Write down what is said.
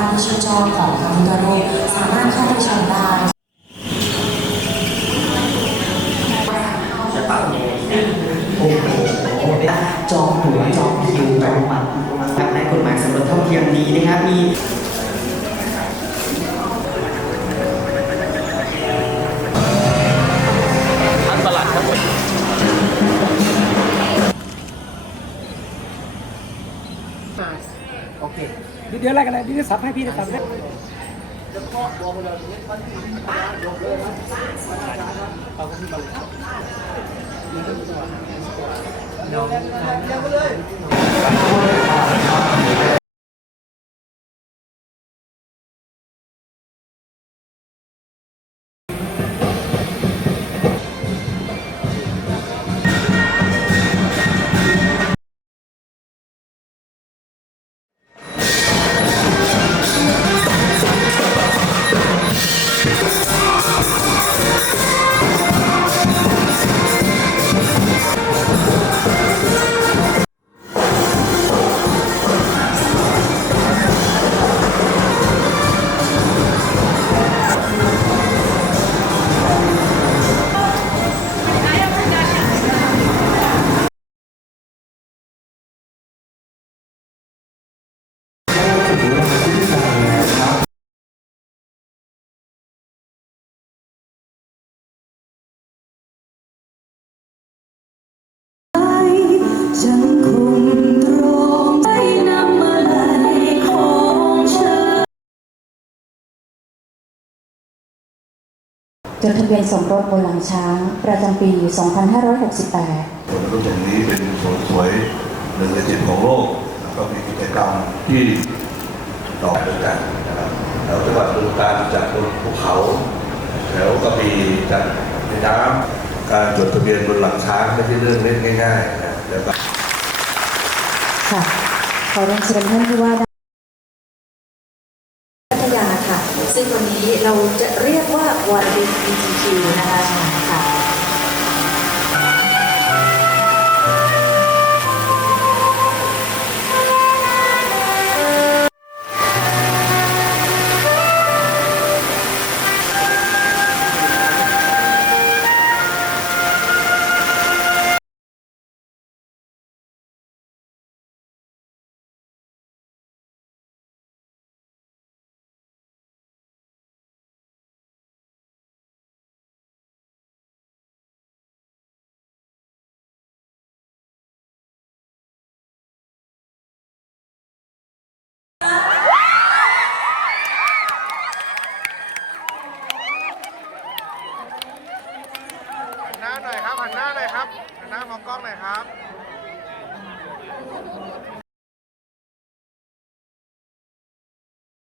างที่ชื่นชอบของพระพุทธรูปสามารถเข้าไปชมได้จะปักโอ้โหจองตั๋วจองคิวจองบัตรแบบในกฎหมายสมรสเท่าเทียมนี้นะครับมี เดี๋ยวอะไรกันเลยเดี๋ยวสับให้พี่ได้สับได้ฉั จดทะเบียนสมรสบนหลังช้าง ประจำปี 2568สวนรุ่นตรงนี้เป็นสวนสวยหนึ่งในสิบของโลกแล้วก็มีกิจกรรมที่ต่อด้วยกันนะครับแถวจังหวัดบึงการจัดบนภูเขาแถวกระบี่จัดในน้ำการจดทะเบียนบนหลังช้างไม่ใช่เรื่องเล่นง่ายๆนะแล้วก็ค่ะขอเรียนเชิญท่านผู้ว่า ซึ่งวันนี้เราจะเรียกว่าวัน LGBTQ นะคะ ครับหน้ามองกล้องหน่อยครับ